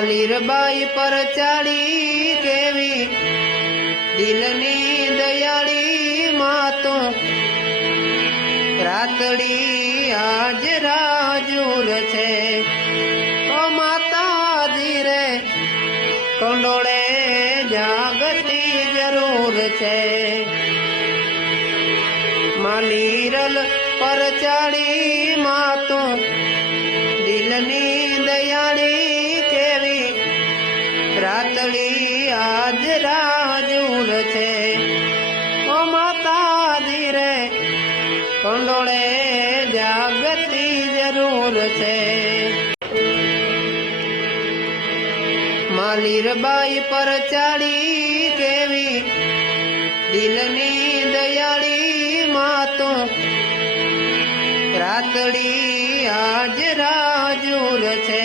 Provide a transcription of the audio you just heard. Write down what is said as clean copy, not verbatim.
લીરબાઈ પર ચાડી કેવી દિલની દયાળી માતો રાતડી આજ રાજુર છે ઓ માતાજી રે કંડોળે જાગતી જરૂર છે લીરલ પર ચાડી માતો દિલની દયાળી કેવી રાતડી આજ રાજુર છે ઓ માતાજી રે કંડોળે જાગતી જરૂર છે લીરબાઈ પર ચાડી કેવી દિલની દયાળી માતો રાતડી આજ રાજુર છે।